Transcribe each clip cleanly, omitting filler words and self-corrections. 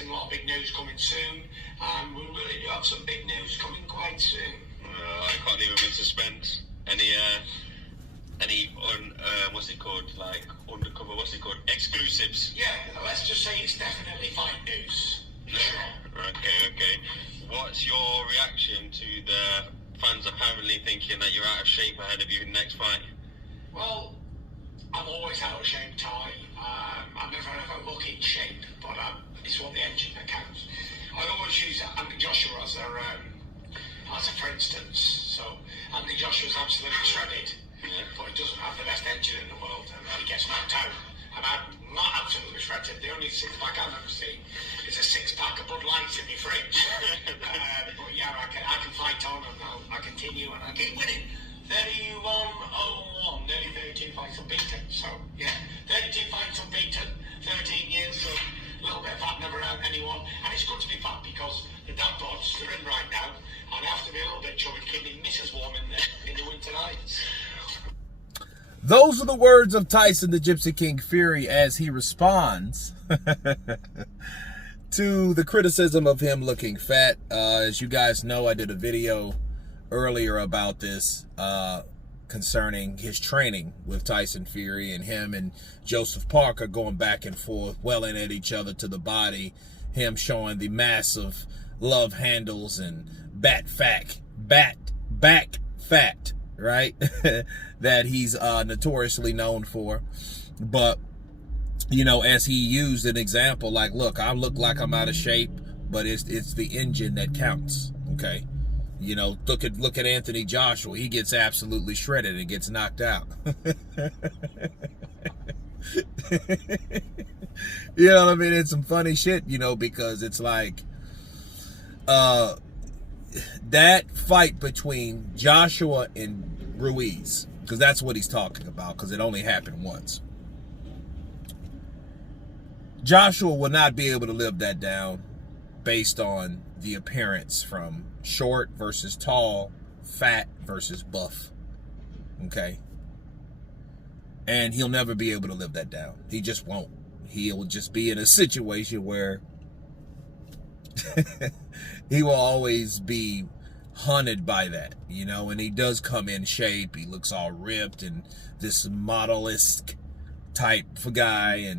Tyson. A lot of big news coming soon, and we really do have some big news coming quite soon. I can't leave him in suspense. Any what's it called? Like undercover? What's it called? Exclusives. Yeah, let's just say it's definitely fight news. Sure. Okay. What's your reaction to the fans apparently thinking that you're out of shape ahead of your next fight? Well, I'm always out of shape, Ty. I never ever look in shape, but it's what the engine that counts. I always use Andy Joshua as a for instance. So Andy Joshua's absolutely shredded, but he doesn't have the best engine in the world, and he gets knocked out. And I'm not absolutely shredded. The only six-pack I've ever seen is a six-pack of Bud Lights in my fridge. But yeah, I can fight on, and I'll continue, and I keep winning. 31-01, nearly 32 fights unbeaten. So yeah, 32 fights unbeaten, 13 years, so a little bit of fat never hurt anyone. And it's good to be fat because the dad bods are in right now, and I have to be a little bit chubby to keep me missus warm in the winter nights. Those are the words of Tyson the Gypsy King Fury as he responds to the criticism of him looking fat. As you guys know, I did a video earlier about this concerning his training with Tyson Fury, and him and Joseph Parker going back and forth, welling at each other to the body, him showing the massive love handles and back fat, right? that he's notoriously known for. But, you know, as he used an example, like, look, I look like I'm out of shape, but it's the engine that counts, okay? You know, look at Anthony Joshua. He gets absolutely shredded and gets knocked out. You know what I mean? It's some funny shit, you know, because it's like that fight between Joshua and Ruiz, because that's what he's talking about, because it only happened once. Joshua will not be able to live that down based on the appearance, from short versus tall, fat versus buff. Okay? And he'll never be able to live that down. He just won't. He'll just be in a situation where he will always be hunted by that, you know. And he does come in shape. He looks all ripped and this model-esque type of guy,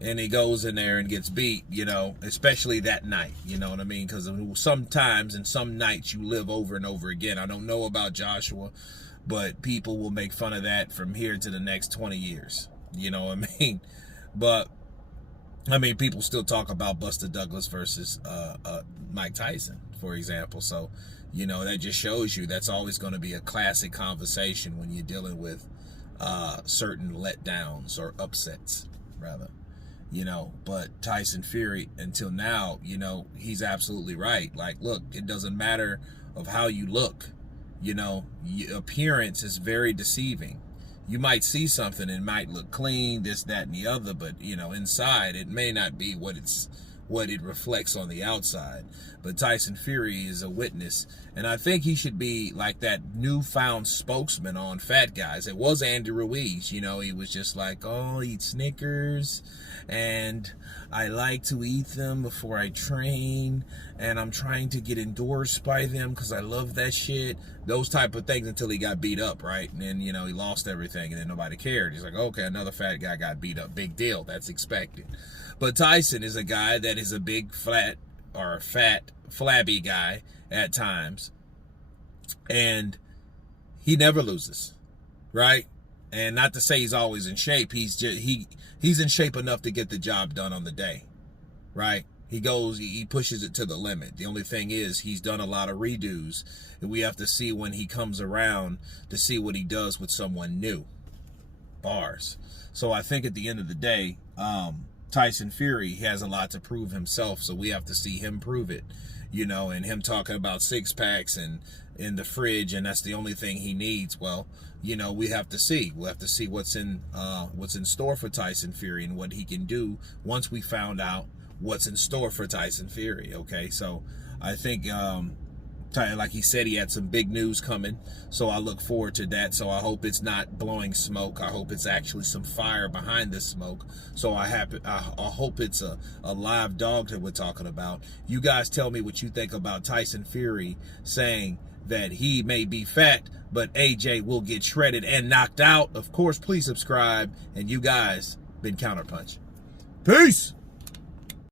and he goes in there and gets beat, you know, especially that night, you know what I mean? Because sometimes and some nights you live over and over again. I don't know about Joshua, but people will make fun of that from here to the next 20 years, you know what I mean? But, I mean, people still talk about Buster Douglas versus Mike Tyson, for example. So, you know, that just shows you that's always going to be a classic conversation when you're dealing with certain letdowns or upsets, rather. You know, but Tyson Fury, until now, you know, he's absolutely right. Like, look, it doesn't matter of how you look. You know, appearance is very deceiving. You might see something and it might look clean, this, that, and the other, but, you know, inside it may not be what it reflects on the outside. But Tyson Fury is a witness, and I think he should be like that newfound spokesman on fat guys. It was Andy Ruiz, you know, he was just like, oh, eat Snickers, and I like to eat them before I train, and I'm trying to get endorsed by them because I love that shit. Those type of things, until he got beat up, right? And then, you know, he lost everything, and then nobody cared. He's like, okay, another fat guy got beat up. Big deal. That's expected. But Tyson is a guy that is a big fat, flabby guy at times, and he never loses, right? And not to say he's always in shape. He's in shape enough to get the job done on the day, right? He pushes it to the limit. The only thing is, he's done a lot of redos, and we have to see when he comes around to see what he does with someone new. Bars. So I think at the end of the day, Tyson Fury has a lot to prove himself, so we have to see him prove it, you know. And him talking about six packs and in the fridge, and that's the only thing he needs. Well, you know, we have to see. We'll have to see what's in store for Tyson Fury and what he can do once we found out what's in store for Tyson Fury. Okay, so I think Like he said, he had some big news coming, so I look forward to that. So I hope it's not blowing smoke. I hope it's actually some fire behind this smoke. So I hope it's a live dog that we're talking about. You guys tell me what you think about Tyson Fury saying that he may be fat, but AJ will get shredded and knocked out. Of course, please subscribe. And you guys been Counterpunch. Peace.